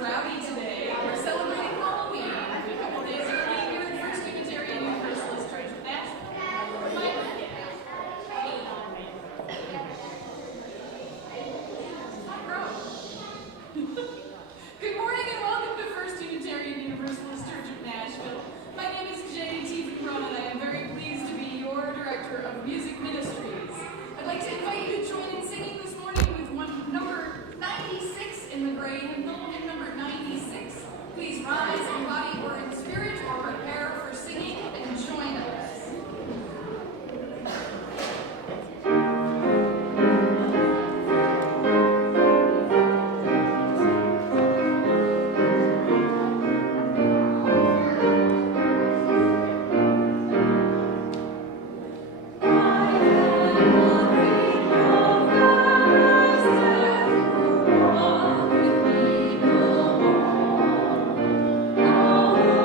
rowdy today. We're celebrating Halloween. A couple days early here at First Unitarian Universalist Church of Nashville. Good morning and welcome to First Unitarian Universalist Church of Nashville. My name is J.T. Brown and I am very pleased to be your Director of Music Ministries. I'd like to invite you to join in singing this morning with number 96 in the gray hymnal and number 96. Please rise in body or in spirit or prepare for singing and join us. Oh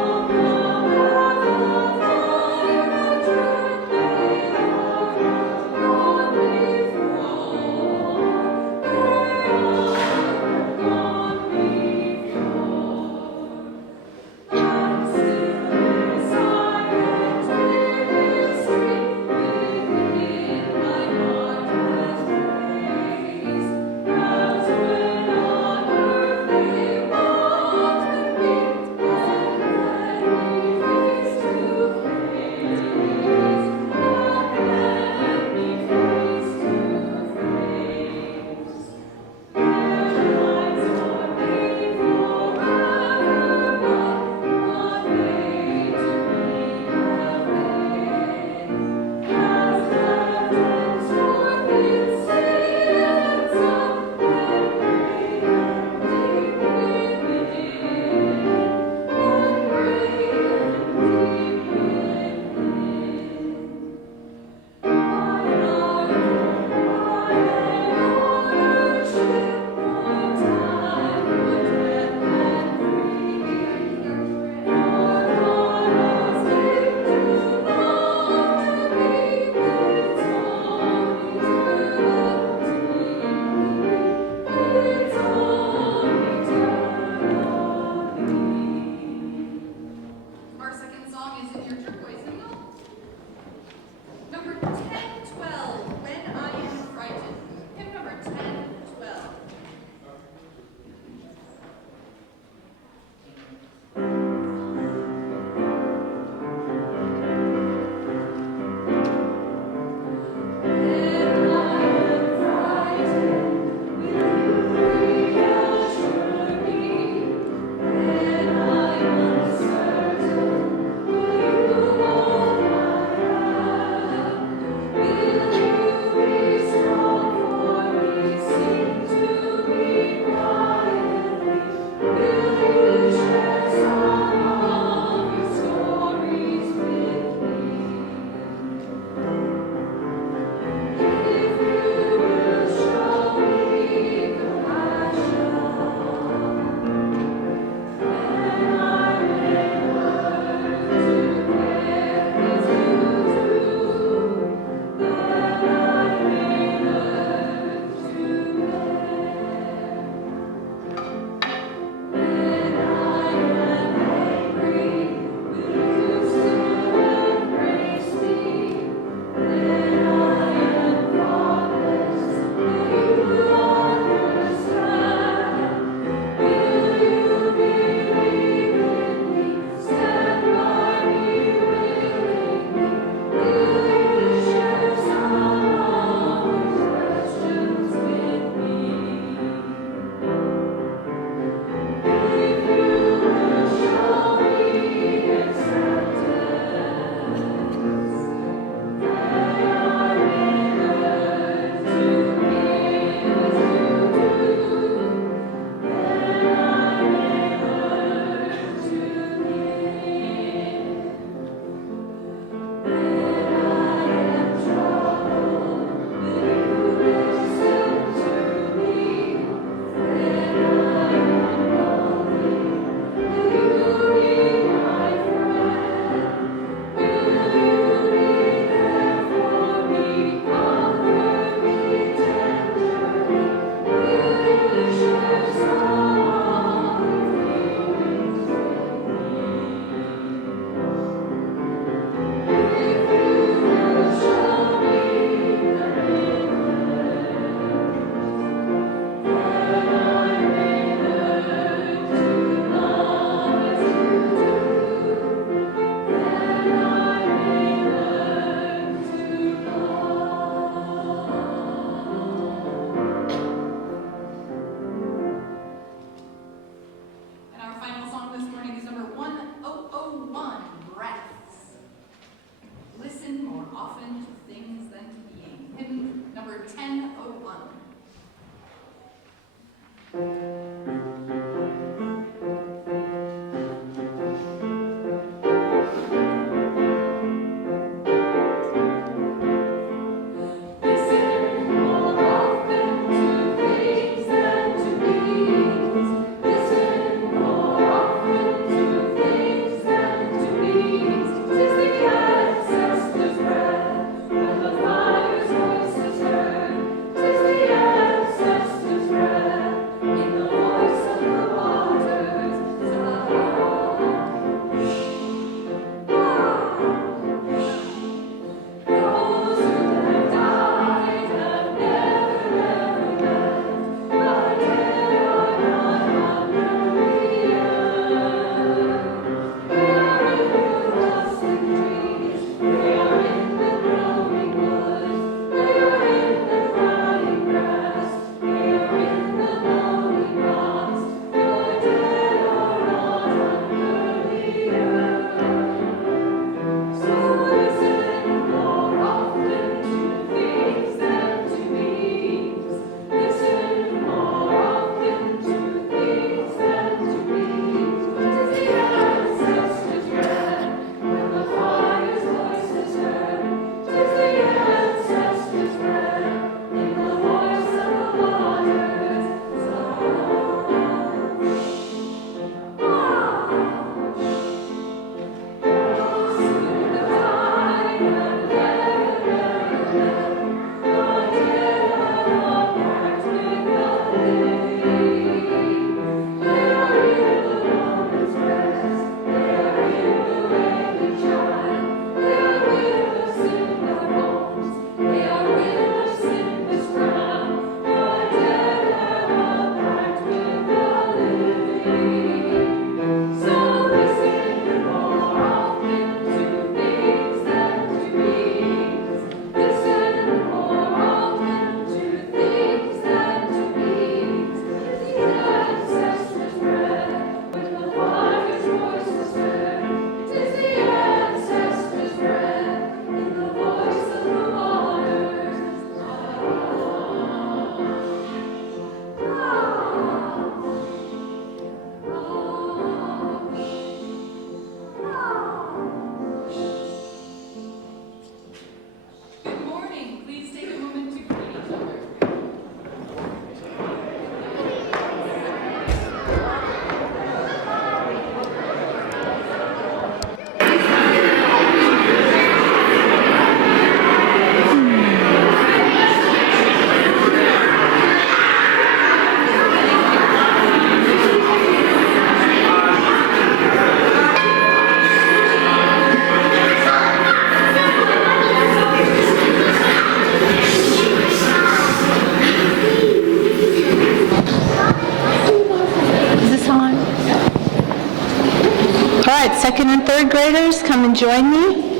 right, second and third graders, come and join me.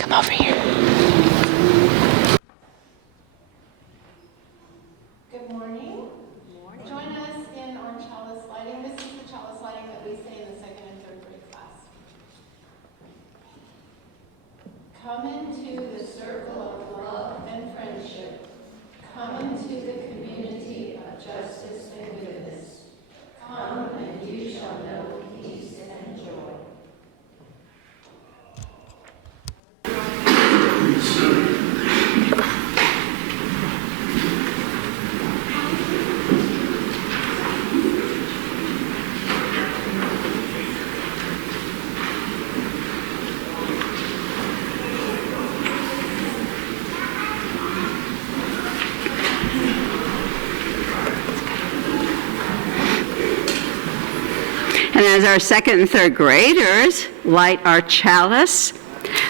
Come over here. Good morning. Join us in our chalice lighting. This is the chalice lighting that we say in the second and third grade class. Come into the circle of love and friendship. Come into the community of justice and goodness. Come and you shall know peace and joy. And as our second and third graders light our chalice,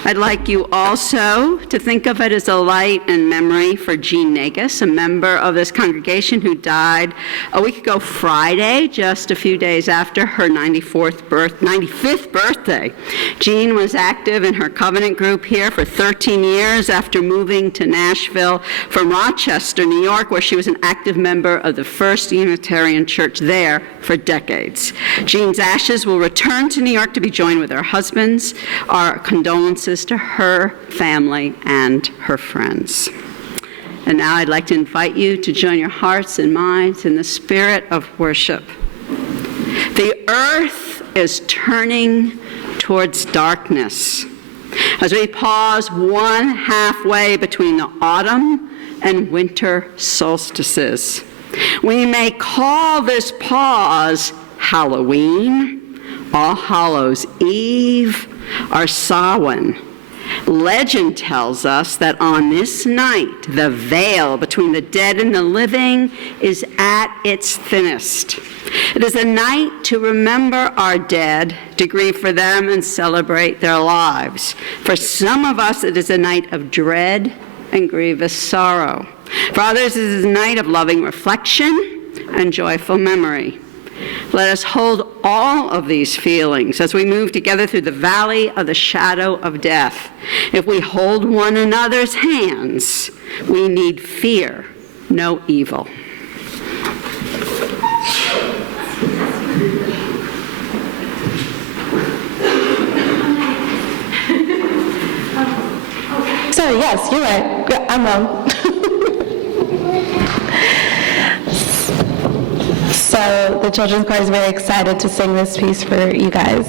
I'd like you also to think of it as a light and memory for Jean Nagus, a member of this congregation who died a week ago Friday, just a few days after her 95th birthday. Jean was active in her covenant group here for 13 years after moving to Nashville from Rochester, New York, where she was an active member of the First Unitarian Church there for decades. Jean's ashes will return to New York to be joined with her husband's. Our condolences to her family and her friends. And now I'd like to invite you to join your hearts and minds in the spirit of worship. The earth is turning towards darkness as we pause one halfway between the autumn and winter solstices. We may call this pause Halloween, All Hallows Eve, or Samhain. Legend tells us that on this night, the veil between the dead and the living is at its thinnest. It is a night to remember our dead, to grieve for them and celebrate their lives. For some of us, it is a night of dread and grievous sorrow. For others, it is a night of loving reflection and joyful memory. Let us hold all of these feelings as we move together through the valley of the shadow of death. If we hold one another's hands, we need fear no evil. Sorry, yes, you're right. Yeah, I'm wrong. So the children's choir is very excited to sing this piece for you guys.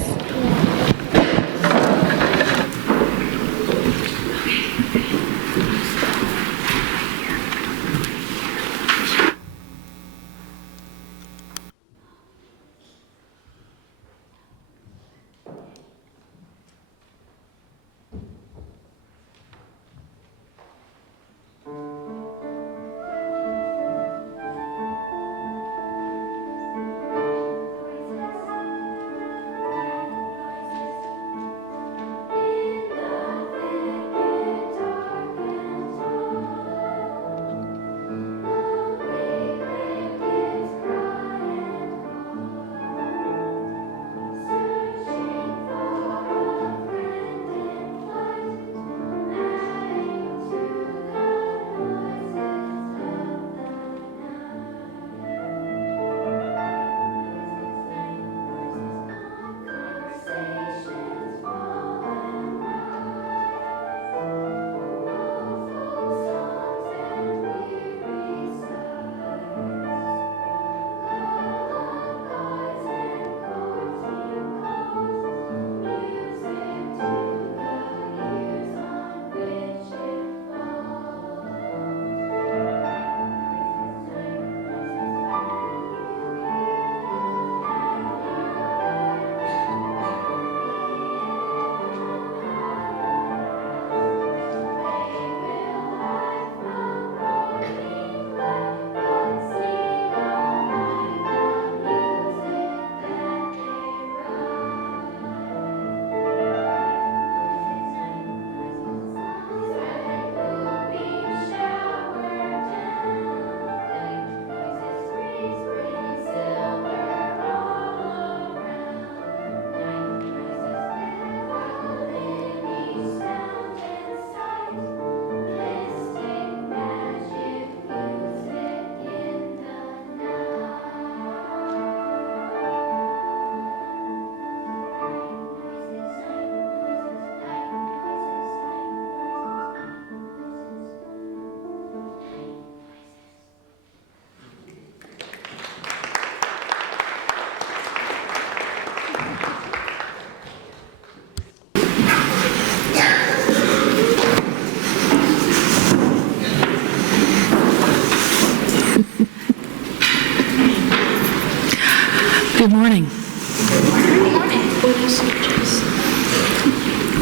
Good morning.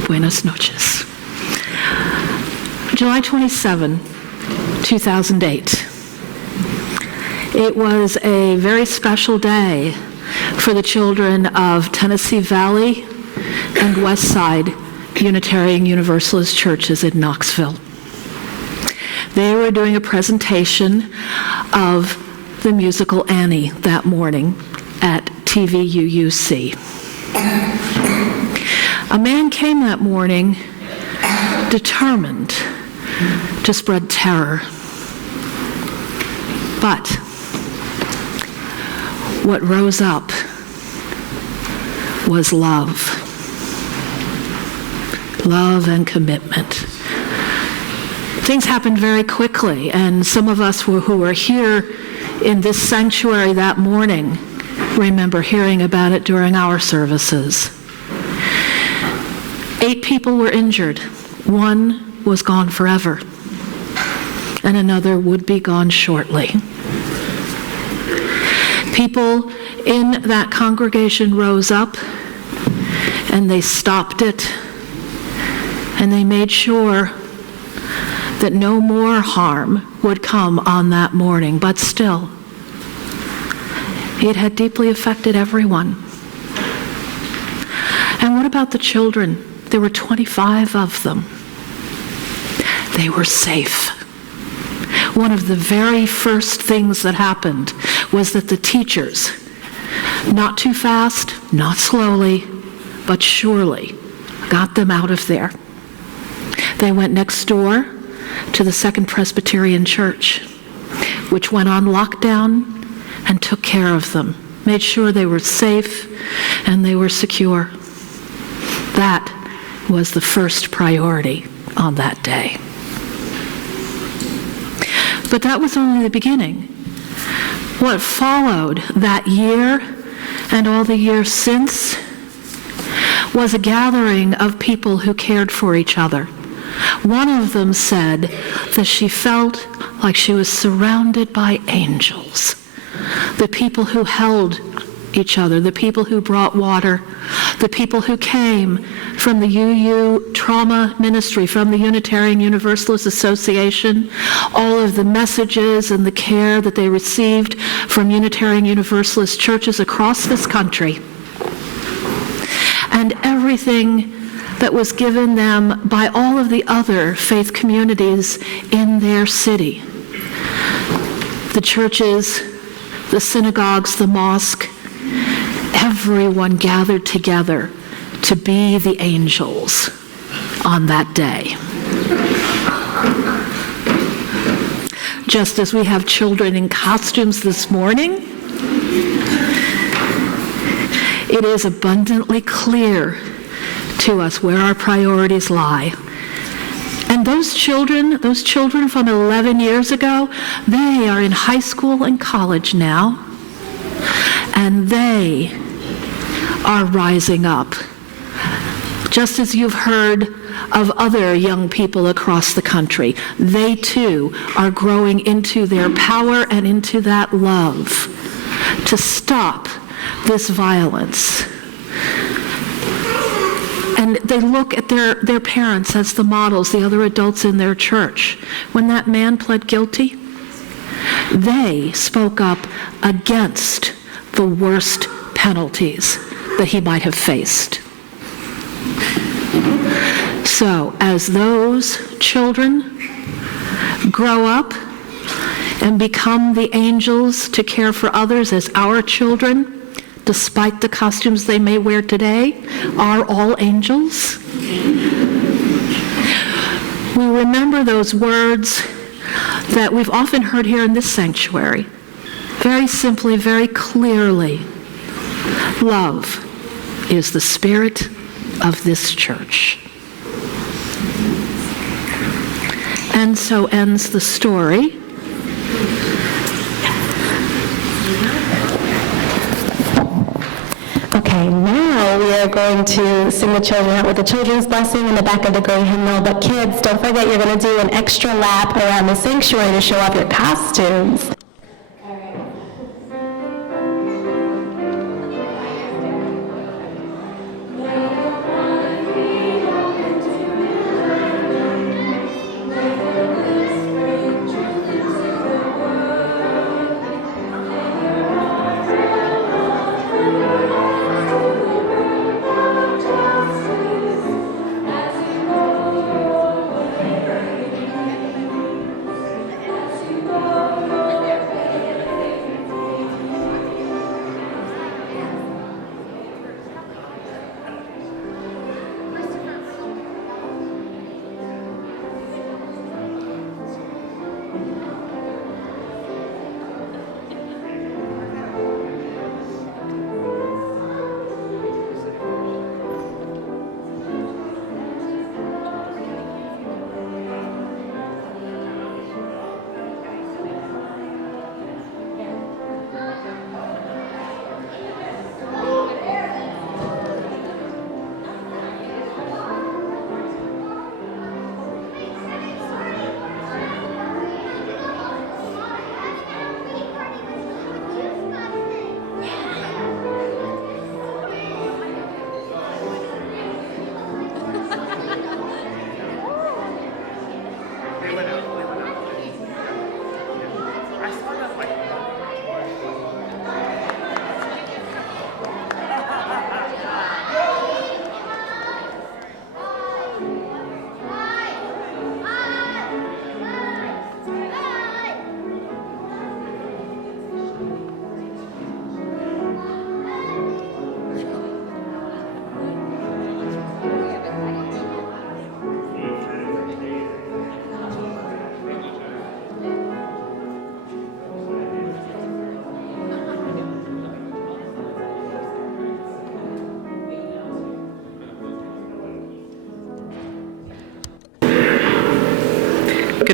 Buenas noches. July 27, 2008. It was a very special day for the children of Tennessee Valley and West Side Unitarian Universalist churches in Knoxville. They were doing a presentation of the musical Annie that morning at TVUUC. A man came that morning determined to spread terror. But what rose up was love. Love and commitment. Things happened very quickly, and some of us who were here in this sanctuary that morning remember hearing about it during our services. 8 people were injured. 1 was gone forever, and another would be gone shortly. People in that congregation rose up, and they stopped it, and they made sure that no more harm would come on that morning. But still, it had deeply affected everyone. And what about the children? There were 25 of them. They were safe. One of the very first things that happened was that the teachers, not too fast, not slowly, but surely, got them out of there. They went next door to the Second Presbyterian Church, which went on lockdown and took care of them, made sure they were safe and they were secure. That was the first priority on that day. But that was only the beginning. What followed that year and all the years since was a gathering of people who cared for each other. One of them said that she felt like she was surrounded by angels. The people who held each other, the people who brought water, the people who came from the UU Trauma Ministry, from the Unitarian Universalist Association, all of the messages and the care that they received from Unitarian Universalist churches across this country, and everything that was given them by all of the other faith communities in their city. The churches, the synagogues, the mosque, everyone gathered together to be the angels on that day. Just as we have children in costumes this morning, it is abundantly clear to us where our priorities lie. And those children from 11 years ago, they are in high school and college now, and they are rising up. Just as you've heard of other young people across the country, they too are growing into their power and into that love to stop this violence. And they look at their parents as the models, the other adults in their church. When that man pled guilty, they spoke up against the worst penalties that he might have faced. So as those children grow up and become the angels to care for others, as our children, despite the costumes they may wear today, are all angels, we remember those words that we've often heard here in this sanctuary. Very simply, very clearly, love is the spirit of this church. And so ends the story. Okay, now we are going to sing the children out with the children's blessing in the back of the gray hymnal. But kids, don't forget you're going to do an extra lap around the sanctuary to show off your costumes. All right.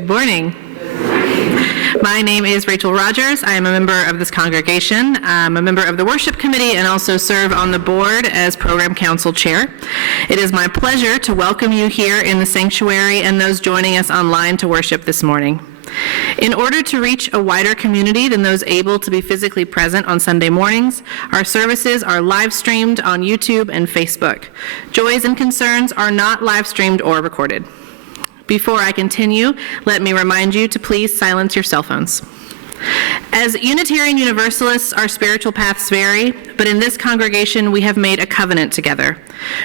Good morning. My name is Rachel Rogers. I am a member of this congregation. I'm a member of the worship committee and also serve on the board as program council chair. It is my pleasure to welcome you here in the sanctuary and those joining us online to worship this morning. In order to reach a wider community than those able to be physically present on Sunday mornings, our services are live streamed on YouTube and Facebook. Joys and concerns are not live streamed or recorded. Before I continue, let me remind you to please silence your cell phones. As Unitarian Universalists, our spiritual paths vary, but in this congregation we have made a covenant together.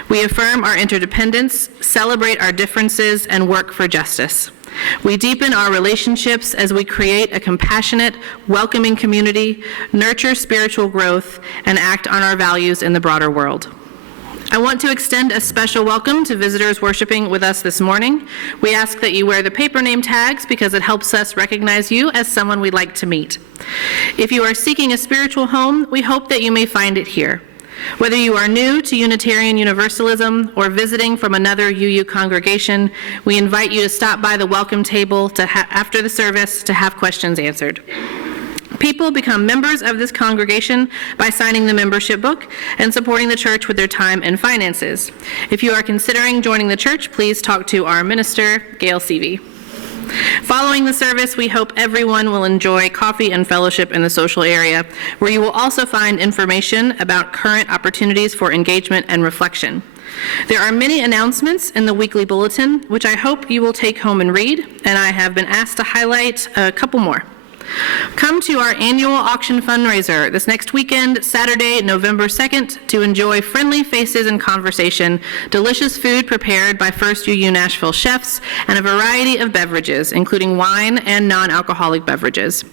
We affirm our interdependence, celebrate our differences, and work for justice. We deepen our relationships as we create a compassionate, welcoming community, nurture spiritual growth, and act on our values in the broader world. I want to extend a special welcome to visitors worshiping with us this morning. We ask that you wear the paper name tags because it helps us recognize you as someone we'd like to meet. If you are seeking a spiritual home, we hope that you may find it here. Whether you are new to Unitarian Universalism or visiting from another UU congregation, we invite you to stop by the welcome table after the service to have questions answered. People become members of this congregation by signing the membership book and supporting the church with their time and finances. If you are considering joining the church, please talk to our minister, Gail Roddy. Following the service, we hope everyone will enjoy coffee and fellowship in the social area, where you will also find information about current opportunities for engagement and reflection. There are many announcements in the weekly bulletin, which I hope you will take home and read, and I have been asked to highlight a couple more. Come to our annual auction fundraiser this next weekend, Saturday, November 2nd, to enjoy friendly faces and conversation, delicious food prepared by First UU Nashville chefs, and a variety of beverages, including wine and non-alcoholic beverages.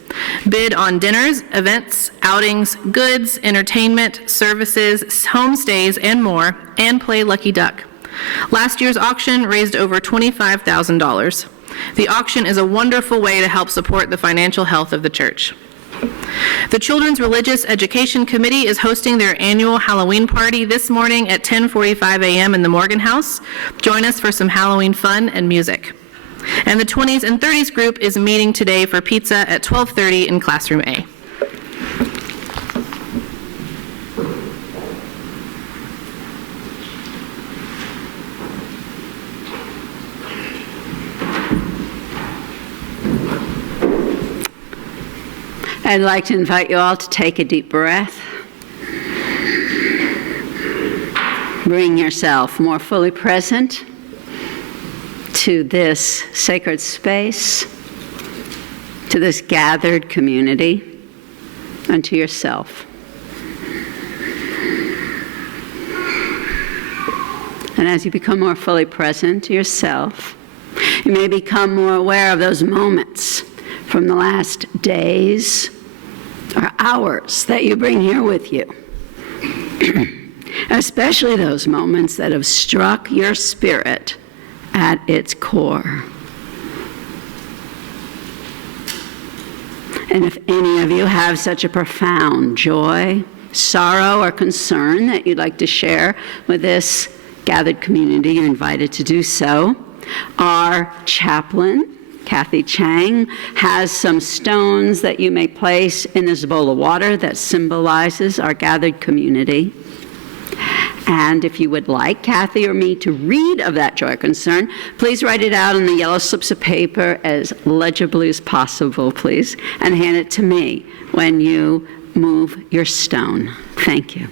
Bid on dinners, events, outings, goods, entertainment, services, homestays, and more, and play Lucky Duck. Last year's auction raised over $25,000. The auction is a wonderful way to help support the financial health of the church. The Children's Religious Education Committee is hosting their annual Halloween party this morning at 10:45 a.m. in the Morgan House. Join us for some Halloween fun and music. And the 20s and 30s group is meeting today for pizza at 12:30 in Classroom A. I'd like to invite you all to take a deep breath. Bring yourself more fully present to this sacred space, to this gathered community, and to yourself. And as you become more fully present to yourself, you may become more aware of those moments from the last days or hours that you bring here with you, especially those moments that have struck your spirit at its core. And if any of you have such a profound joy, sorrow, or concern that you'd like to share with this gathered community, you're invited to do so. Our chaplain, Kathy Chang, has some stones that you may place in this bowl of water that symbolizes our gathered community. And if you would like Kathy or me to read of that joy or concern, please write it out on the yellow slips of paper as legibly as possible, please, and hand it to me when you move your stone. Thank you.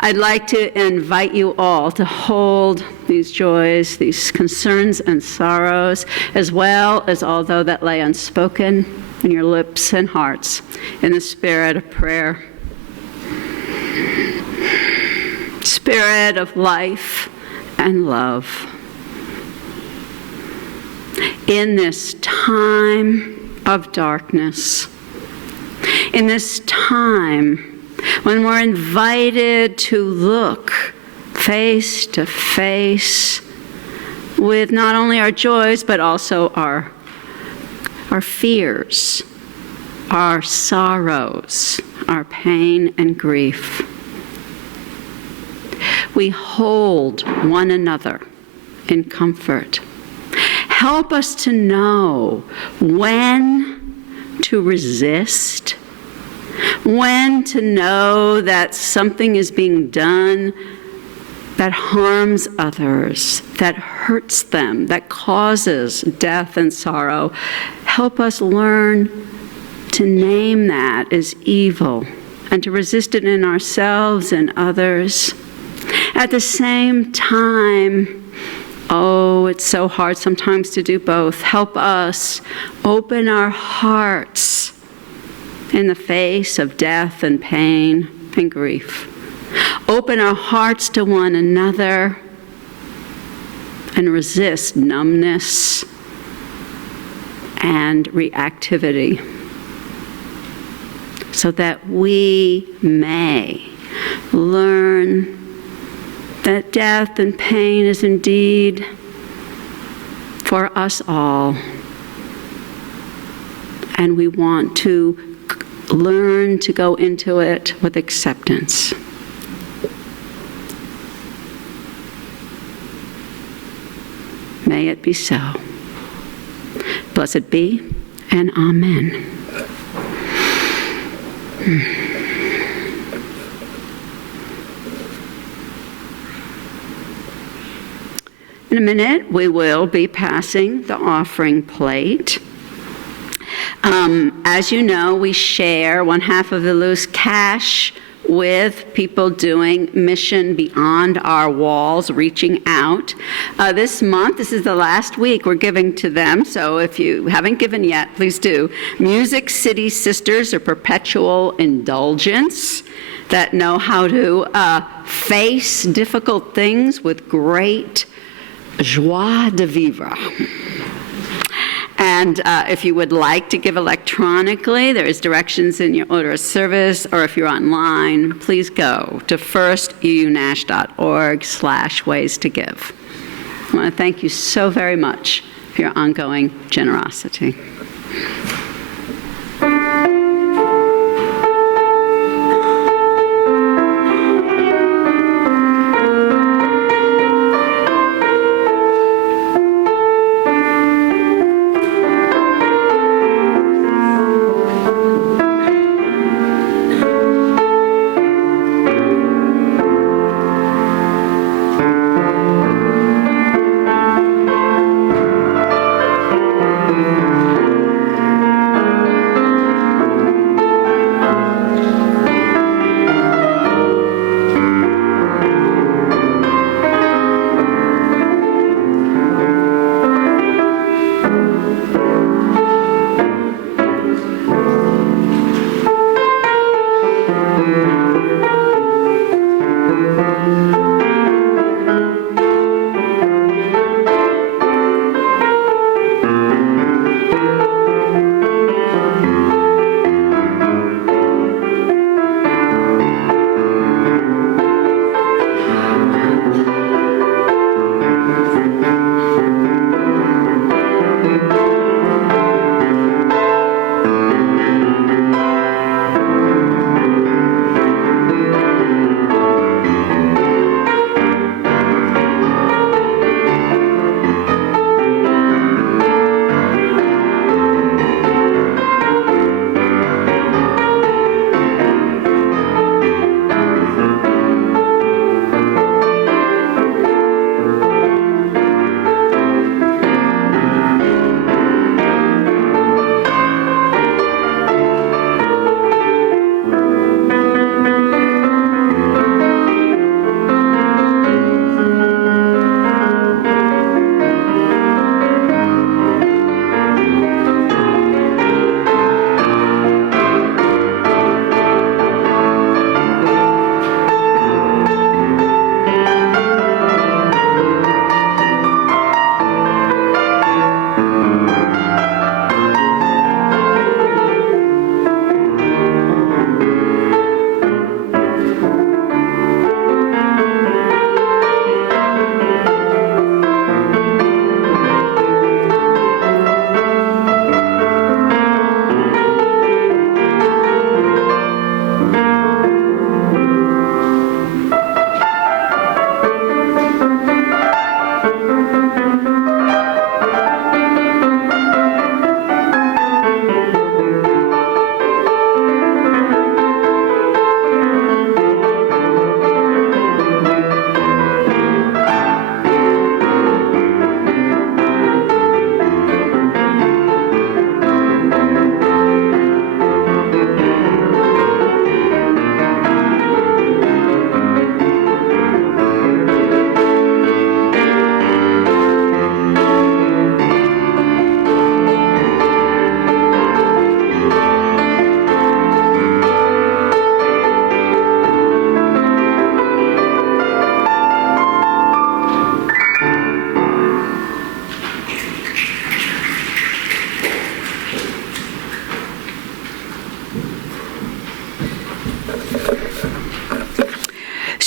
I'd like to invite you all to hold these joys, these concerns and sorrows, as well as all those that lay unspoken in your lips and hearts, in the spirit of prayer. Spirit of life and love. In this time of darkness, in this time when we're invited to look face to face with not only our joys, but also our fears, our sorrows, our pain and grief. We hold one another in comfort. Help us to know when to resist, when to know that something is being done that harms others, that hurts them, that causes death and sorrow. Help us learn to name that as evil and to resist it in ourselves and others. At the same time, oh, it's so hard sometimes to do both. Help us open our hearts in the face of death and pain and grief. Open our hearts to one another and resist numbness and reactivity, so that we may learn that death and pain is indeed for us all. And we want to learn to go into it with acceptance. May it be so. Blessed be, and amen. In a minute, we will be passing the offering plate. As you know, we share one half of the loose cash with people doing mission beyond our walls, reaching out. This month, this is the last week we're giving to them, so if you haven't given yet, please do. Music City Sisters are perpetual indulgence that know how to face difficult things with great joie de vivre. And if you would like to give electronically, there is directions in your order of service, or if you're online, please go to firstunash.org/ways to give. I want to thank you so very much for your ongoing generosity.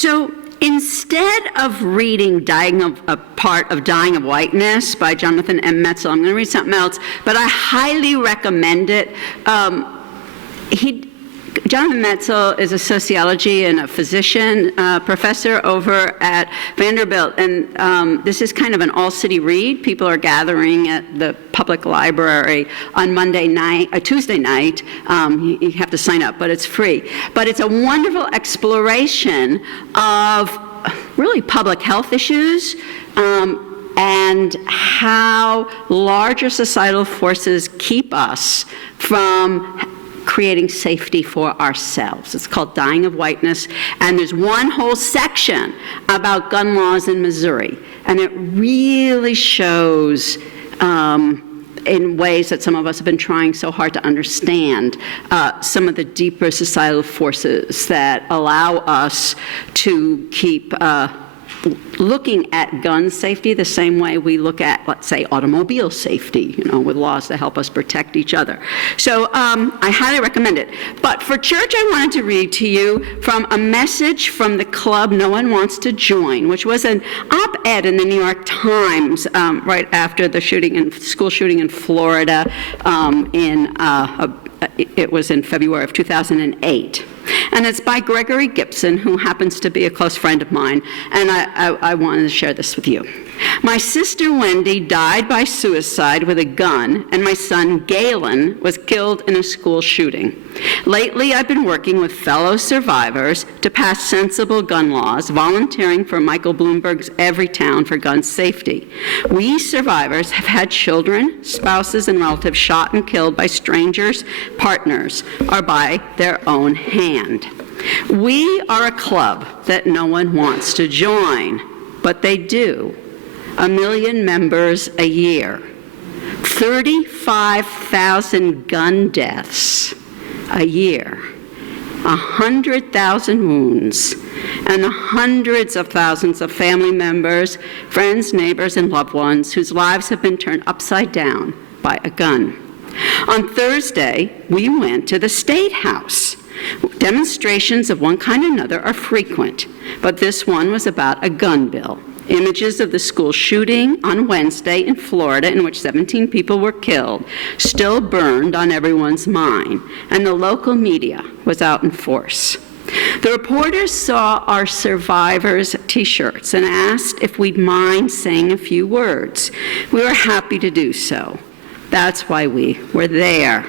So instead of reading a part of Dying of Whiteness by Jonathan M. Metzl, I'm going to read something else, but I highly recommend it. Jonathan Metzl is a sociology and a physician professor over at Vanderbilt, and this is kind of an all-city read. People are gathering at the public library on Tuesday night. You have to sign up, but it's free. But it's a wonderful exploration of really public health issues, and how larger societal forces keep us from creating safety for ourselves. It's called Dying of Whiteness, and there's one whole section about gun laws in Missouri, and it really shows in ways that some of us have been trying so hard to understand some of the deeper societal forces that allow us to keep looking at gun safety the same way we look at, let's say, automobile safety, with laws that help us protect each other. So I highly recommend it. But for church, I wanted to read to you from a message from the club No One Wants to Join, which was an op-ed in the New York Times right after the school shooting in Florida it was in February of 2008. And it's by Gregory Gibson, who happens to be a close friend of mine, and I wanted to share this with you. My sister Wendy died by suicide with a gun, and my son Galen was killed in a school shooting. Lately, I've been working with fellow survivors to pass sensible gun laws, volunteering for Michael Bloomberg's Everytown for gun safety. We survivors have had children, spouses, and relatives shot and killed by strangers, partners, or by their own hand. We are a club that no one wants to join, but they do. 1 million members a year, 35,000 gun deaths a year, 100,000 wounds, and the hundreds of thousands of family members, friends, neighbors, and loved ones whose lives have been turned upside down by a gun. On Thursday, we went to the State House. Demonstrations of one kind or another are frequent, but this one was about a gun bill. Images of the school shooting on Wednesday in Florida, in which 17 people were killed, still burned on everyone's mind, and the local media was out in force. The reporters saw our survivors' T-shirts and asked if we'd mind saying a few words. We were happy to do so. That's why we were there.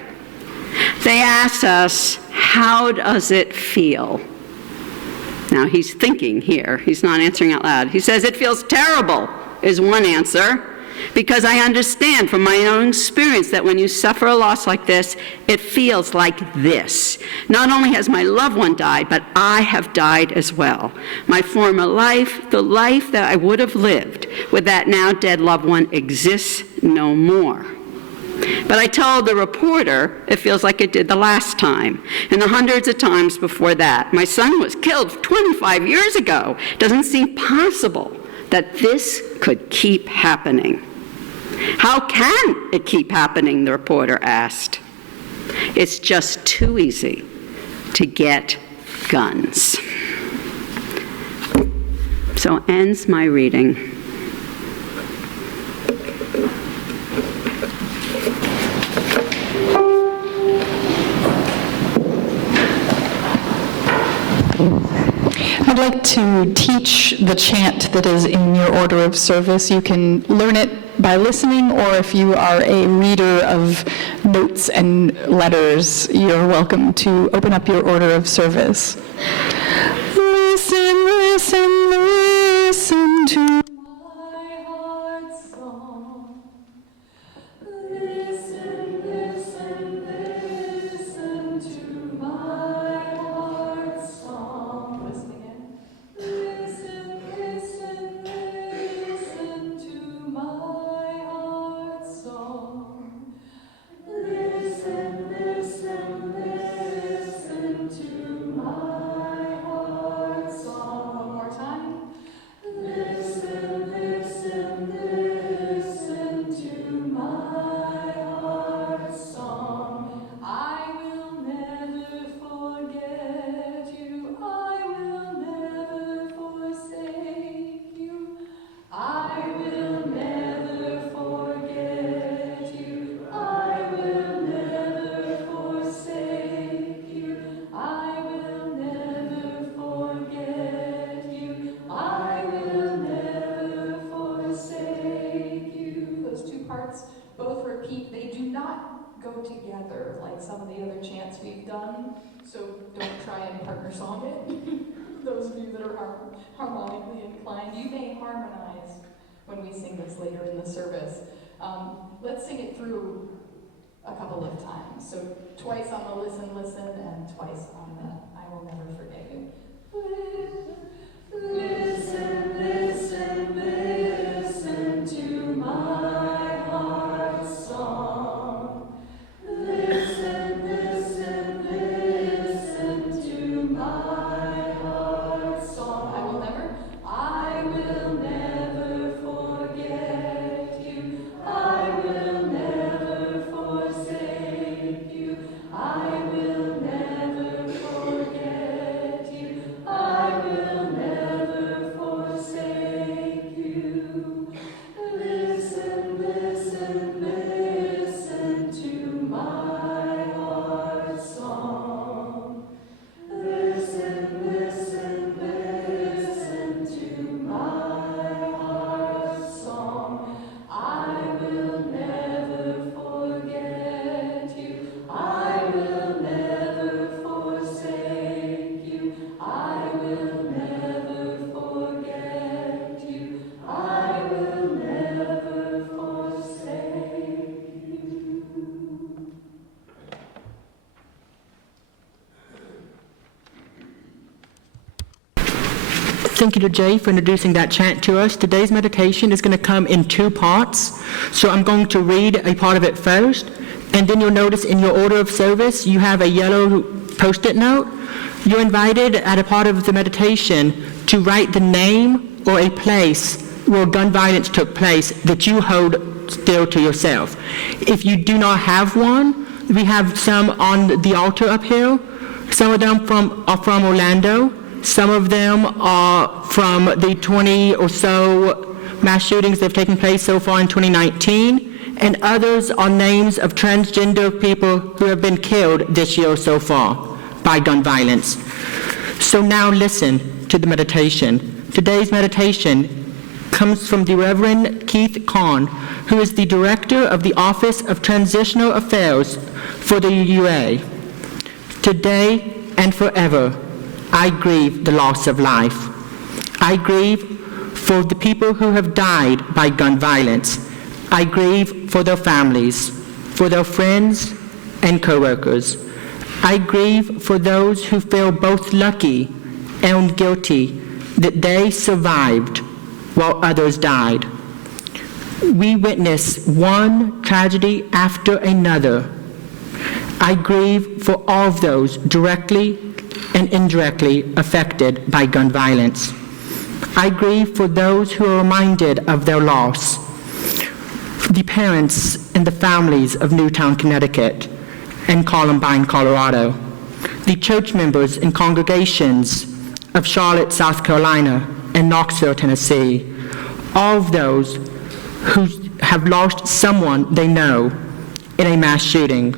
They asked us, how does it feel? Now, he's thinking here. He's not answering out loud. He says, it feels terrible, is one answer, because I understand from my own experience that when you suffer a loss like this, it feels like this. Not only has my loved one died, but I have died as well. My former life, the life that I would have lived with that now dead loved one, exists no more. But I told the reporter it feels like it did the last time, and the hundreds of times before that. My son was killed 25 years ago. It doesn't seem possible that this could keep happening. How can it keep happening, the reporter asked. It's just too easy to get guns. So ends my reading. I'd like to teach the chant that is in your order of service. You can learn it by listening, or if you are a reader of notes and letters, you're welcome to open up your order of service. Listen, listen, listen to my heart's song. Listen, listen, listen to my heart's song. Listen again. Listen, listen, listen to my heart's song. Listen, listen, listen to my heart's song. One more time. Listen, we've done, so don't try and partner song it. Those of you that are harmonically inclined, you may harmonize when we sing this later in the service. Let's sing it through a couple of times. So twice on the listen, listen, and twice on the I will never forget you. Listen, listen, listen to my heart's song. Listen, listen, listen to my heart's song. I will never forget you. I will never forsake you. I will never forget you. I will never forsake you. Listen, listen, listen to my heart's song. Listen, listen, listen to my heart's song. I will never forget you. I will never forsake you. I will never forget you. I will never forsake you. Thank you to Jay for introducing that chant to us. Today's meditation is going to come in two parts. So I'm going to read a part of it first, and then you'll notice in your order of service, you have a yellow Post-it note. You're invited at a part of the meditation to write the name or a place where gun violence took place that you hold still to yourself. If you do not have one, we have some on the altar up here. Some of them are from Orlando. Some of them are from the 20 or so mass shootings that have taken place so far in 2019, and others are names of transgender people who have been killed this year so far by gun violence. So now listen to the meditation. Today's meditation comes from the Reverend Keith Kahn, who is the Director of the Office of Transitional Affairs for the UA. Today and forever, I grieve the loss of life. I grieve for the people who have died by gun violence. I grieve for their families, for their friends and co-workers. I grieve for those who feel both lucky and guilty that they survived while others died. We witness one tragedy after another. I grieve for all of those directly and indirectly affected by gun violence. I grieve for those who are reminded of their loss, the parents and the families of Newtown, Connecticut, and Columbine, Colorado, the church members and congregations of Charlotte, South Carolina, and Knoxville, Tennessee, all of those who have lost someone they know in a mass shooting,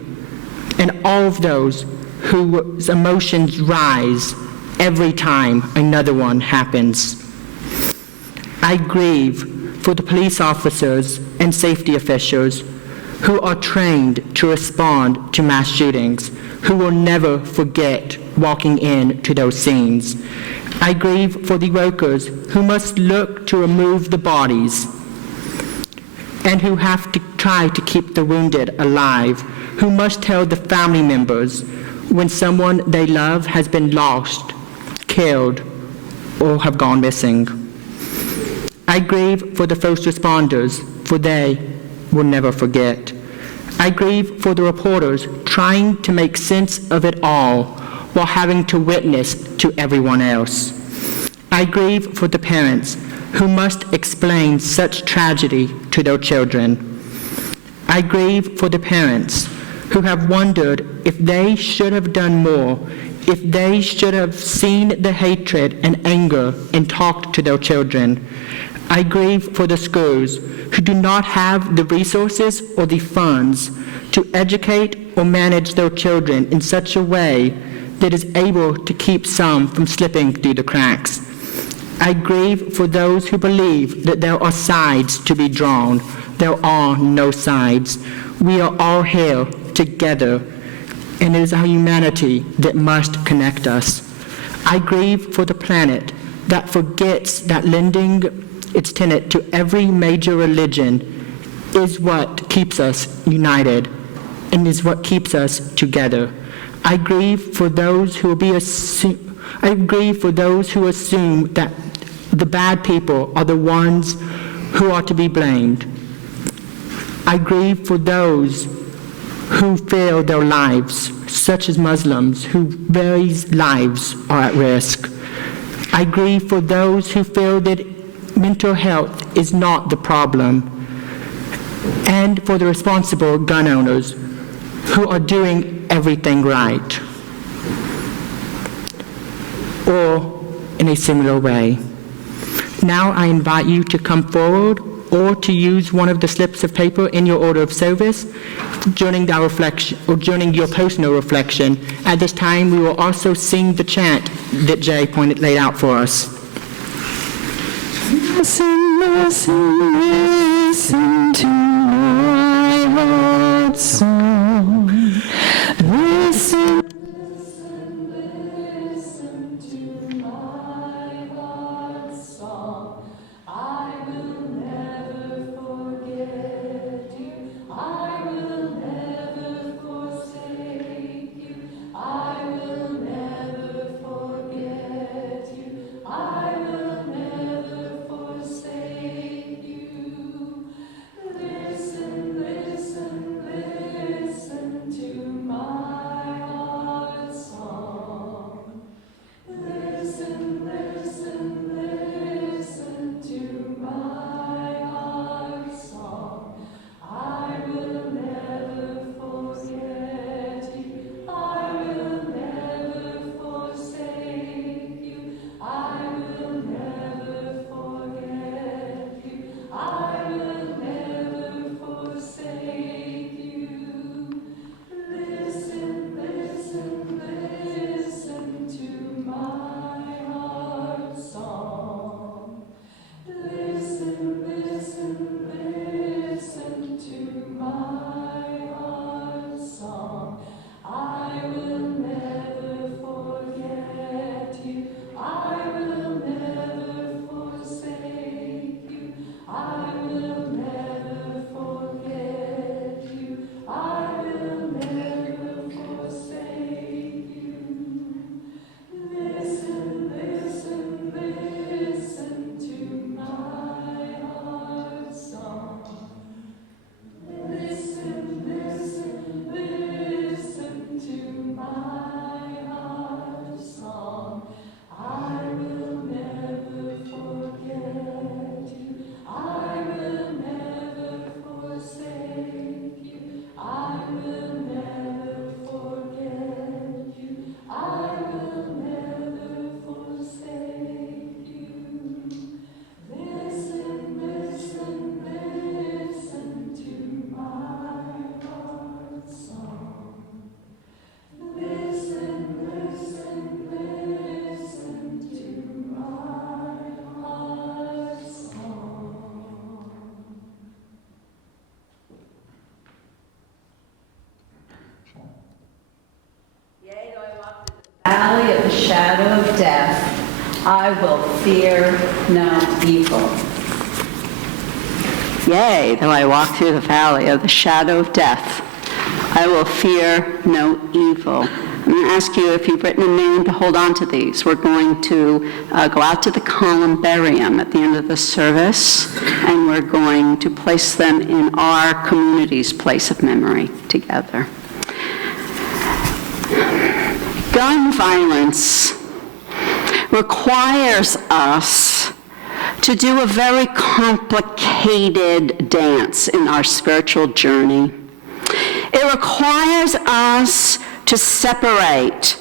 and all of those whose emotions rise every time another one happens. I grieve for the police officers and safety officials who are trained to respond to mass shootings, who will never forget walking into those scenes. I grieve for the workers who must look to remove the bodies and who have to try to keep the wounded alive, who must tell the family members when someone they love has been lost, killed, or have gone missing. I grieve for the first responders, for they will never forget. I grieve for the reporters trying to make sense of it all while having to witness to everyone else. I grieve for the parents who must explain such tragedy to their children. I grieve for the parents who have wondered if they should have done more, if they should have seen the hatred and anger and talked to their children. I grieve for the schools who do not have the resources or the funds to educate or manage their children in such a way that is able to keep some from slipping through the cracks. I grieve for those who believe that there are sides to be drawn. There are no sides. We are all here together and it is our humanity that must connect us. I grieve for the planet that forgets that lending its tenet to every major religion is what keeps us united and is what keeps us together. I grieve for those who assume that the bad people are the ones who are to be blamed. I grieve for those who feel their lives, such as Muslims, whose very lives are at risk. I grieve for those who feel that mental health is not the problem, and for the responsible gun owners who are doing everything right, or in a similar way. Now I invite you to come forward or to use one of the slips of paper in your order of service during our reflection or during your personal reflection. At this time, we will also sing the chant that Jay laid out for us. Listen, listen, listen to my heart's song. Listen. Valley of the shadow of death, I will fear no evil. Yea, though I walk through the valley of the shadow of death, I will fear no evil. I'm going to ask you, if you've written a name, to hold on to these. We're going to go out to the columbarium at the end of the service, and we're going to place them in our community's place of memory together. Gun violence requires us to do a very complicated dance in our spiritual journey. It requires us to separate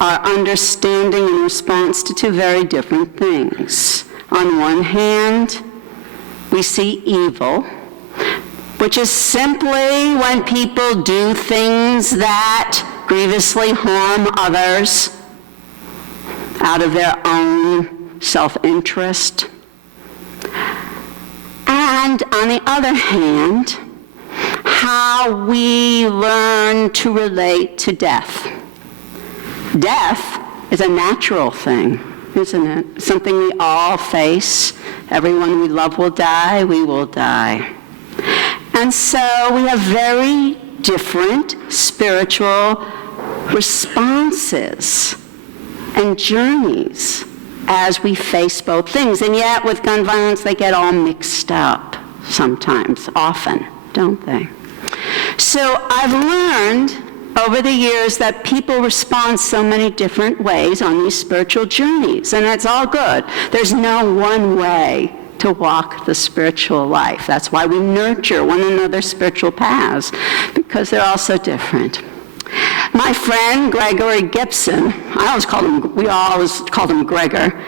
our understanding in response to two very different things. On one hand, we see evil, which is simply when people do things that grievously harm others out of their own self-interest. And on the other hand, how we learn to relate to death. Death is a natural thing, isn't it? Something we all face. Everyone we love will die, we will die. And so we have very different spiritual responses and journeys as we face both things. And yet with gun violence, they get all mixed up sometimes, often, don't they? So I've learned over the years that people respond so many different ways on these spiritual journeys, and it's all good. There's no one way to walk the spiritual life. That's why we nurture one another's spiritual paths, because they're all so different. My friend Gregory Gibson, we always called him Gregor.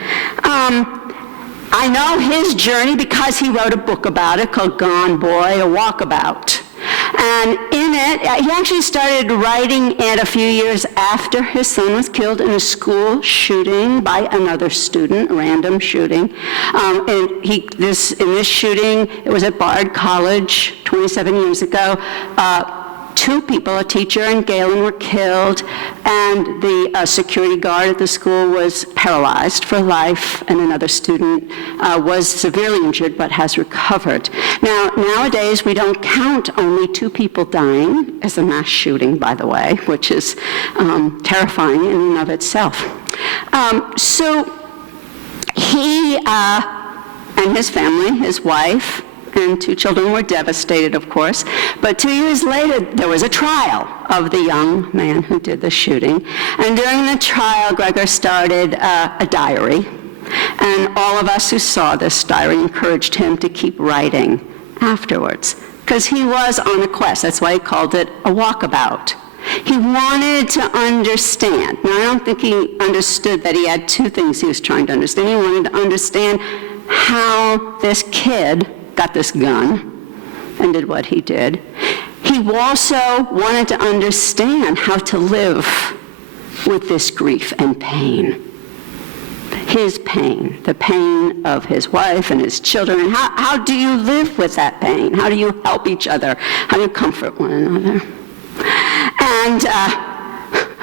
I know his journey because he wrote a book about it called Gone Boy, A Walkabout. And in it, he actually started writing it a few years after his son was killed in a school shooting by another student, a random shooting. In this shooting, it was at Bard College 27 years ago. Two people, a teacher and Galen, were killed, and the security guard at the school was paralyzed for life, and another student was severely injured but has recovered. Now, nowadays, we don't count only 2 people dying as a mass shooting, by the way, which is terrifying in and of itself. So he and his family, his wife, and 2 children were devastated, of course. But 2 years later, there was a trial of the young man who did the shooting. And during the trial, Gregor started a diary. And all of us who saw this diary encouraged him to keep writing afterwards, because he was on a quest. That's why he called it a walkabout. He wanted to understand. Now, I don't think he understood that he had 2 things he was trying to understand. He wanted to understand how this kid got this gun and did what he did. He also wanted to understand how to live with this grief and pain. His pain, the pain of his wife and his children. And how do you live with that pain? How do you help each other? How do you comfort one another? And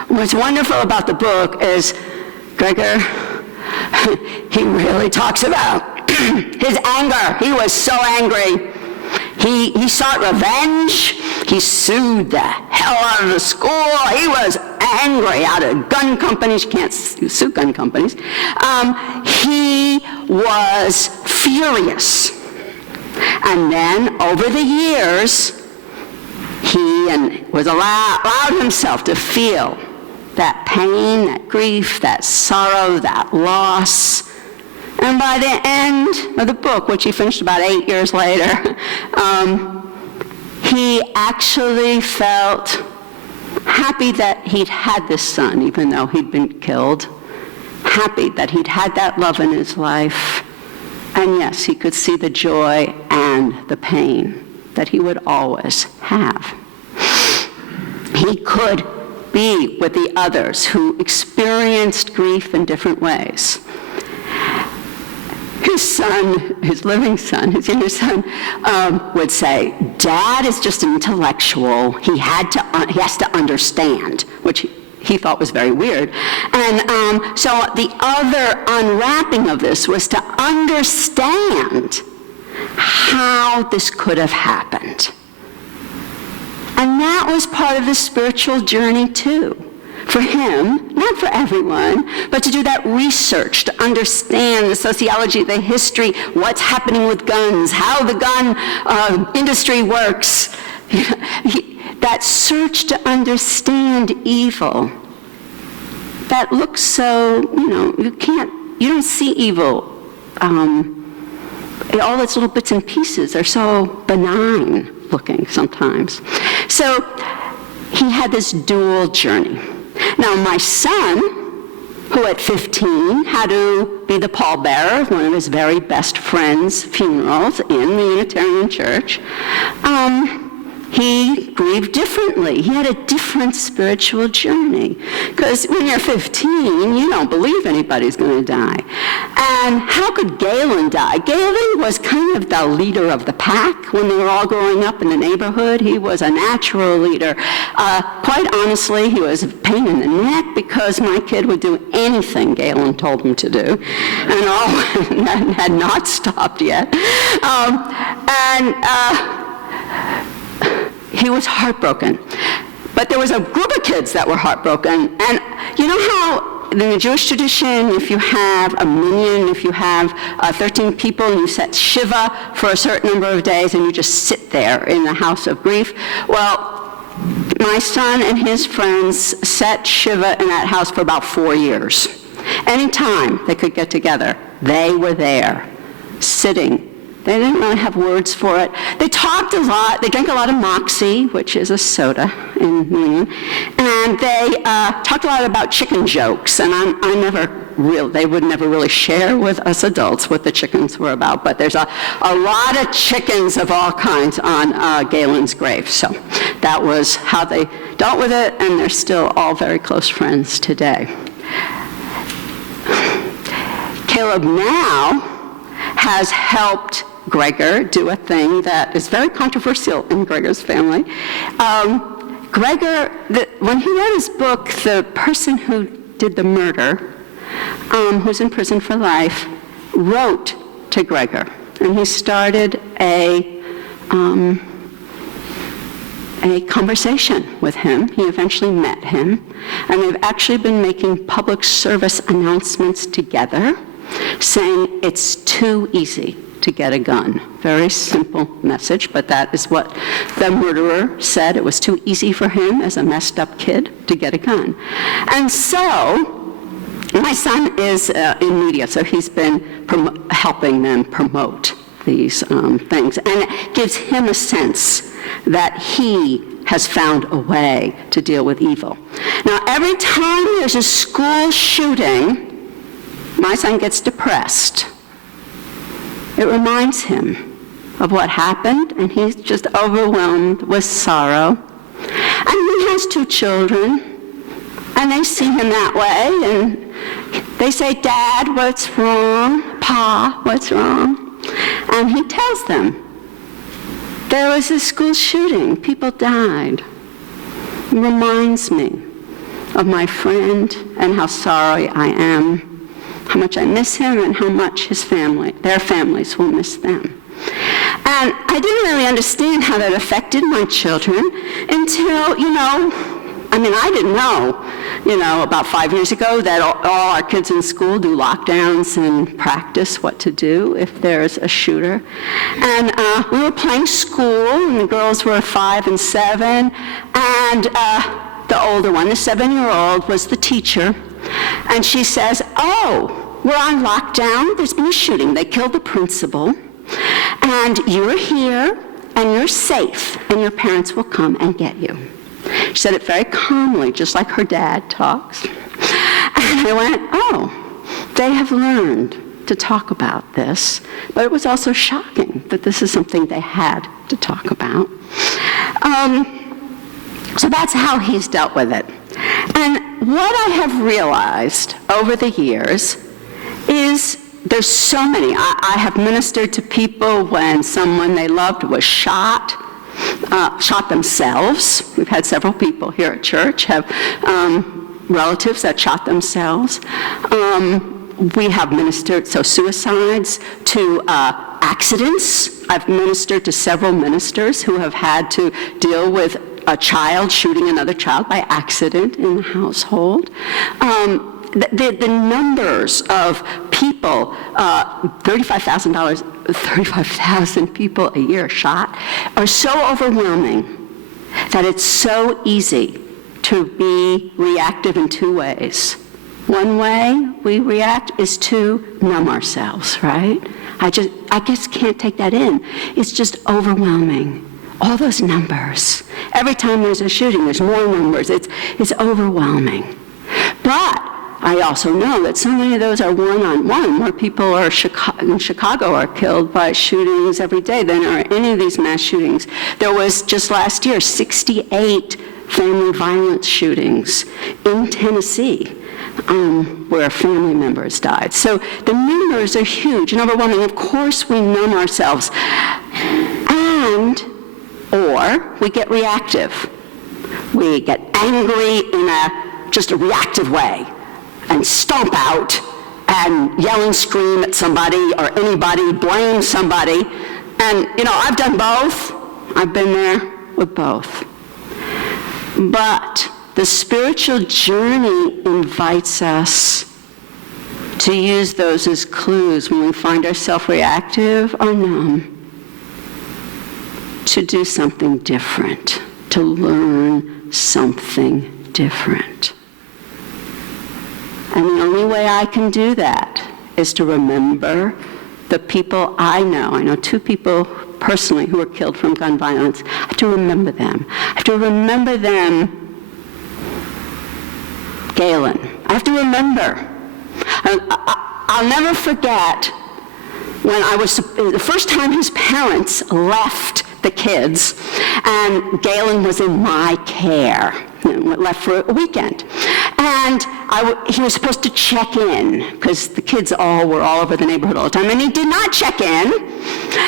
what's wonderful about the book is Gregor, he really talks about his anger. He was so angry. He sought revenge. He sued the hell out of the school. He was angry out of gun companies. You can't sue gun companies. He was furious. And then over the years, he was allowed himself to feel that pain, that grief, that sorrow, that loss. And by the end of the book, which he finished about 8 years later, he actually felt happy that he'd had this son, even though he'd been killed. Happy that he'd had that love in his life. And yes, he could see the joy and the pain that he would always have. He could be with the others who experienced grief in different ways. His son, his living son, his younger son, would say, Dad is just an intellectual. He has to understand, which he thought was very weird. And so the other unwrapping of this was to understand how this could have happened. And that was part of the spiritual journey too. For him, not for everyone, but to do that research, to understand the sociology, the history, what's happening with guns, how the gun industry works. That search to understand evil that looks so, you don't see evil. All its little bits and pieces are so benign looking sometimes. So he had this dual journey. Now, my son, who at 15 had to be the pallbearer of one of his very best friend's funerals in the Unitarian Church, he grieved differently. He had a different spiritual journey. Because when you're 15, you don't believe anybody's going to die. And how could Galen die? Galen was kind of the leader of the pack when they were all growing up in the neighborhood. He was a natural leader. Quite honestly, he was a pain in the neck because my kid would do anything Galen told him to do. And all that had not stopped yet. He was heartbroken. But there was a group of kids that were heartbroken. And you know how in the Jewish tradition, if you have a minyan, if you have 13 people and you set Shiva for a certain number of days and you just sit there in the house of grief? Well, my son and his friends set Shiva in that house for about 4 years. Anytime they could get together, they were there, sitting. They didn't really have words for it. They talked a lot. They drank a lot of Moxie, which is a soda in New England. And they talked a lot about chicken jokes. And they would never really share with us adults what the chickens were about. But there's a lot of chickens of all kinds on Galen's grave. So that was how they dealt with it. And they're still all very close friends today. Caleb now has helped Gregor do a thing that is very controversial in Gregor's family. Gregor, when he wrote his book, the person who did the murder, who's in prison for life, wrote to Gregor, and he started a conversation with him. He eventually met him, and they've actually been making public service announcements together, saying it's too easy to get a gun. Very simple message, but that is what the murderer said. It was too easy for him as a messed up kid to get a gun. And so, my son is in media, so he's been helping them promote these things. And it gives him a sense that he has found a way to deal with evil. Now, every time there's a school shooting, my son gets depressed. It reminds him of what happened, and he's just overwhelmed with sorrow. And he has 2 children, and they see him that way, and they say, "Dad, what's wrong? Pa, what's wrong?" And he tells them, "There was a school shooting. People died." It reminds me of my friend and how sorry I am, how much I miss him, and how much their families will miss them. And I didn't really understand how that affected my children until, I didn't know, about 5 years ago that all our kids in school do lockdowns and practice what to do if there's a shooter. And we were playing school, and the girls were 5 and 7, and the older one, the 7-year-old, was the teacher. And she says, "Oh, we're on lockdown. There's been a shooting. They killed the principal. And you're here, and you're safe, and your parents will come and get you." She said it very calmly, just like her dad talks. And I went, oh, they have learned to talk about this. But it was also shocking that this is something they had to talk about. So that's how he's dealt with it. And what I have realized over the years is there's so many. I have ministered to people when someone they loved was shot themselves. We've had several people here at church have relatives that shot themselves. We have ministered, suicides, to accidents. I've ministered to several ministers who have had to deal with a child shooting another child by accident in the household. The numbers of people, 35,000 people a year shot, are so overwhelming that it's so easy to be reactive in 2 ways. One way we react is to numb ourselves, right? I just can't take that in. It's just overwhelming. All those numbers. Every time there's a shooting, there's more numbers. It's overwhelming. But I also know that so many of those are one-on-one. More people in Chicago are killed by shootings every day than are any of these mass shootings. There was just last year 68 family violence shootings in Tennessee where family members died. So the numbers are huge and overwhelming. Of course, we numb ourselves, or we get reactive. We get angry in just a reactive way and stomp out and yell and scream at somebody or anybody, blame somebody. And, I've done both. I've been there with both. But the spiritual journey invites us to use those as clues when we find ourselves reactive or numb, to do something different, to learn something different. And the only way I can do that is to remember the people I know. I know 2 people personally who were killed from gun violence. I have to remember them. I have to remember them. Galen. I have to remember. I'll never forget when the first time his parents left the kids, and Galen was in my care, left for a weekend. And he was supposed to check in, because the kids were all over the neighborhood all the time, and he did not check in.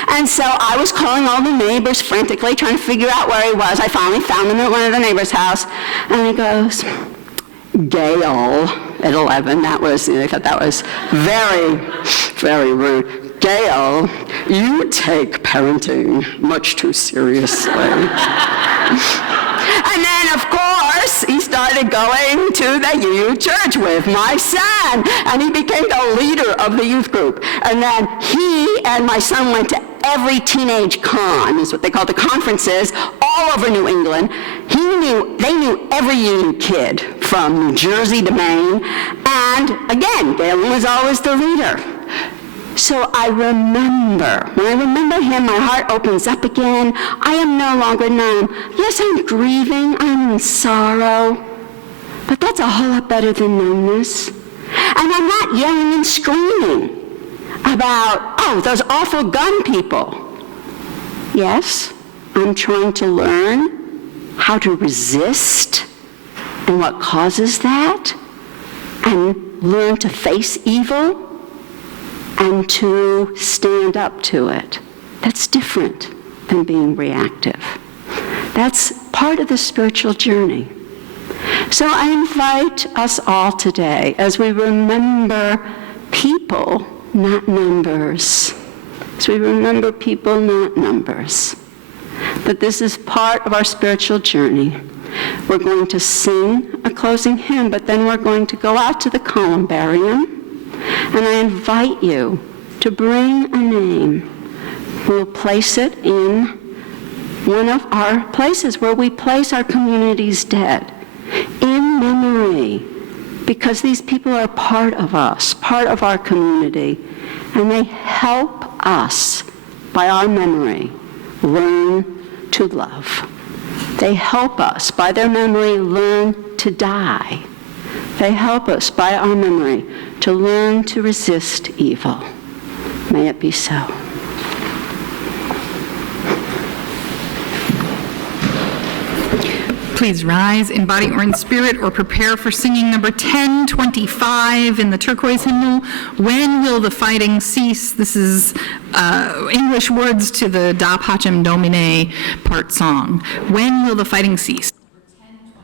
And so I was calling all the neighbors frantically, trying to figure out where he was. I finally found him at one of the neighbors' house, and he goes, Gail, at 11, they thought that was very, very rude. Gail, you take parenting much too seriously. And then, of course, he started going to the youth church with my son, and he became the leader of the youth group. And then he and my son went to every teenage con, is what they call the conferences, all over New England. They knew every young kid from New Jersey to Maine, and again, Galen was always the leader. So when I remember him, my heart opens up again. I am no longer numb. Yes, I'm grieving, I'm in sorrow, but that's a whole lot better than numbness. And I'm not yelling and screaming about, those awful gun people. Yes, I'm trying to learn how to resist and what causes that, and learn to face evil and to stand up to it. That's different than being reactive. That's part of the spiritual journey. So I invite us all today, as we remember people, not numbers, as we remember people, not numbers, that this is part of our spiritual journey. We're going to sing a closing hymn, but then we're going to go out to the columbarium, and I invite you to bring a name. We'll place it in one of our places where we place our community's dead, in memory, because these people are part of us, part of our community, and they help us, by our memory, learn to love. They help us, by their memory, learn to die. They help us, by our memory, to learn to resist evil. May it be so. Please rise in body or in spirit, or prepare for singing number 1025 in the turquoise hymnal. When will the fighting cease? This is English words to the Da Pacem Domine part song. When will the fighting cease? When will the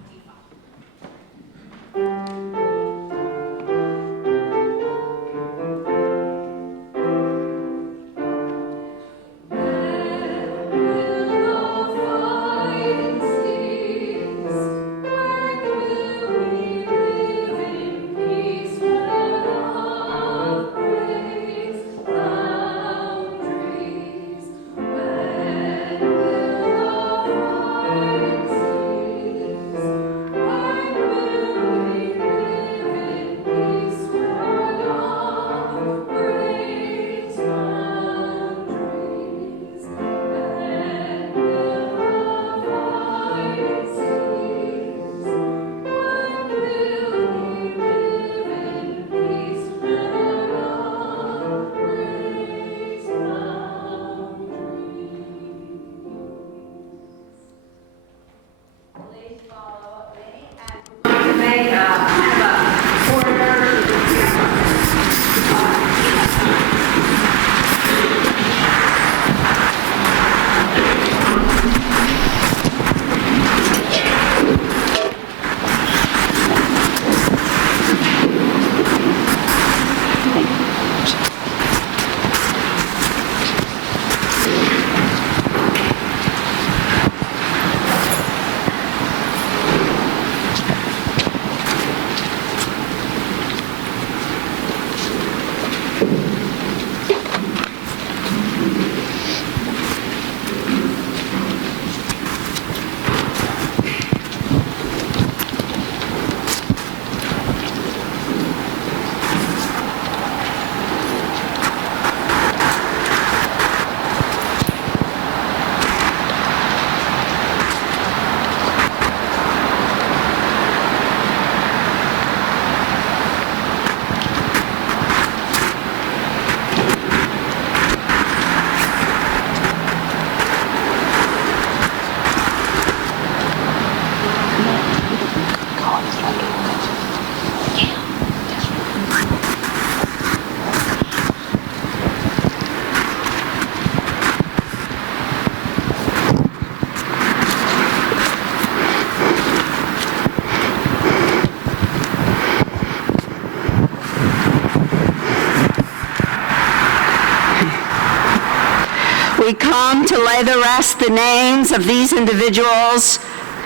we come to lay to rest the names of these individuals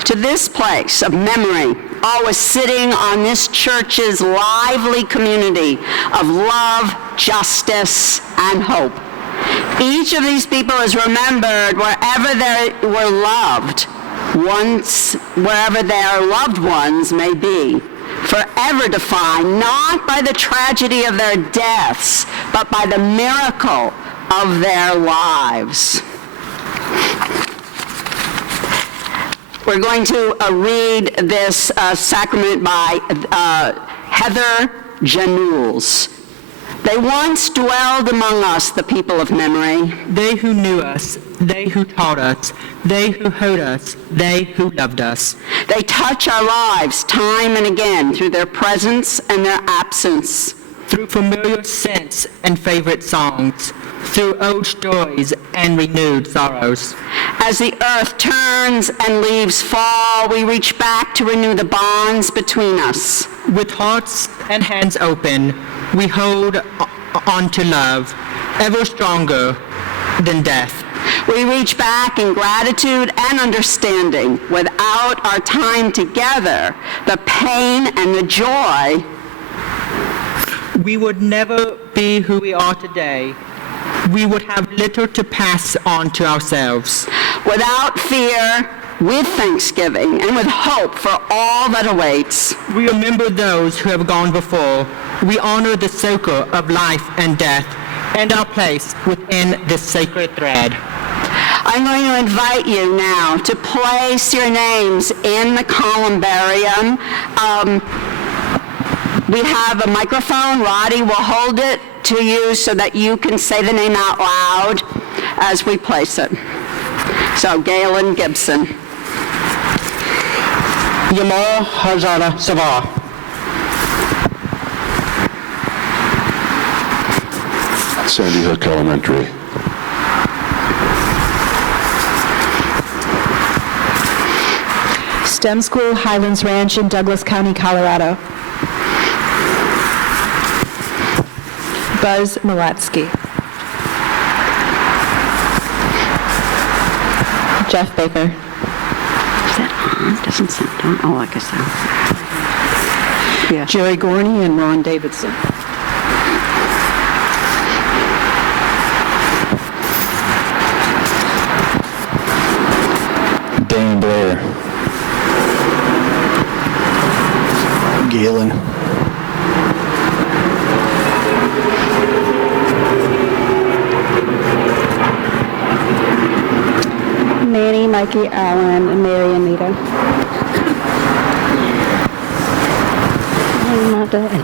to this place of memory, always sitting on this church's lively community of love, justice, and hope. Each of these people is remembered wherever they were loved, wherever their loved ones may be, forever defined not by the tragedy of their deaths, but by the miracle of their lives. We're going to read this sacrament by Heather Janules. They once dwelled among us, the people of memory. They who knew us, they who taught us, they who heard us, they who loved us. They touch our lives time and again through their presence and their absence. Through familiar scents and favorite songs, through old stories and renewed sorrows. As the earth turns and leaves fall, we reach back to renew the bonds between us. With hearts and hands open, we hold on to love, ever stronger than death. We reach back in gratitude and understanding. Without our time together, the pain and the joy, we would never be who we are today. We would have little to pass on to ourselves. Without fear, with thanksgiving, and with hope for all that awaits. We remember those who have gone before. We honor the circle of life and death and our place within this sacred thread. I'm going to invite you now to place your names in the columbarium. We have a microphone. Roddy will hold it to you so that you can say the name out loud as we place it. So, Gail and Gibson. Yamal Hazara Sabah. Sandy Hook Elementary. STEM School, Highlands Ranch in Douglas County, Colorado. Buzz Malatsky. Jeff Baker. Is that on? Doesn't sound on. Oh, I guess so. Yeah. Jerry Gorney and Ron Davidson. Dan Blair. Galen. Manny, Mikey, Allen, and Mary Anita. Oh, my dad.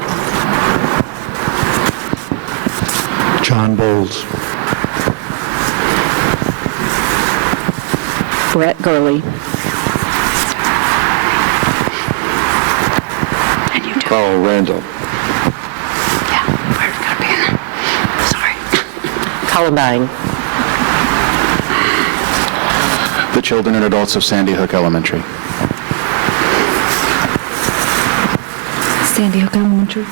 John Bowles. Brett Gurley. Carl Randall. Yeah, where's it going to be? Sorry. Columbine. The children and adults of Sandy Hook Elementary. Sandy Hook Elementary.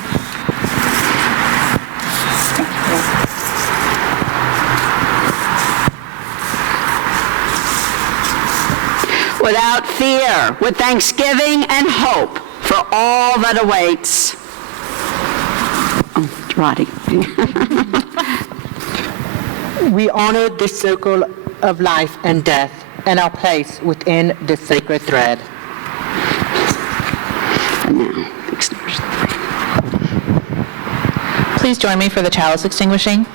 Without fear, with thanksgiving and hope for all that awaits. Oh, Roddy. We honor this circle of life and death and our place within this sacred thread. And now, extinguish the flame. Please join me for the chalice extinguishing.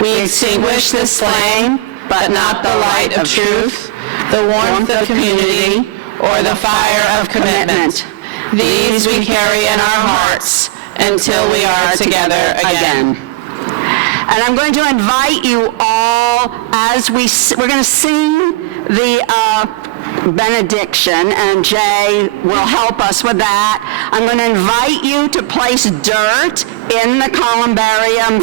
We extinguish this flame, but not the light of truth, the warmth of community, or the fire of commitment. These we carry in our hearts until we are together again. And I'm going to invite you all as we're going to sing the benediction, and Jay will help us with that. I'm going to invite you to place dirt in the columbarium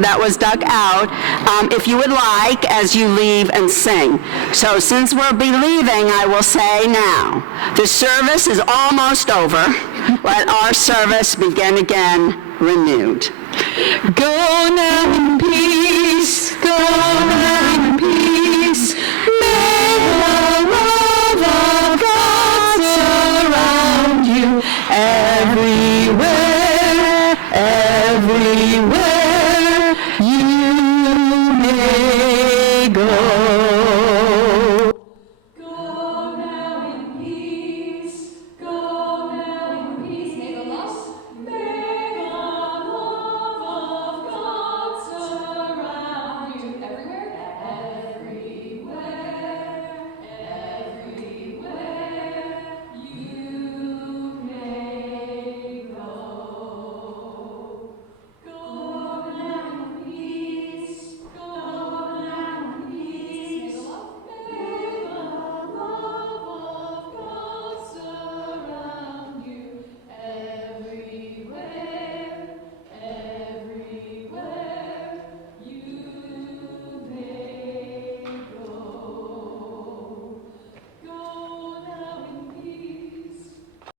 that was dug out, if you would like, as you leave and sing. So since we'll be leaving, I will say now, the service is almost over. Let our service begin again renewed. Go now in peace, go now in peace. May the love of God surround you everywhere, everywhere.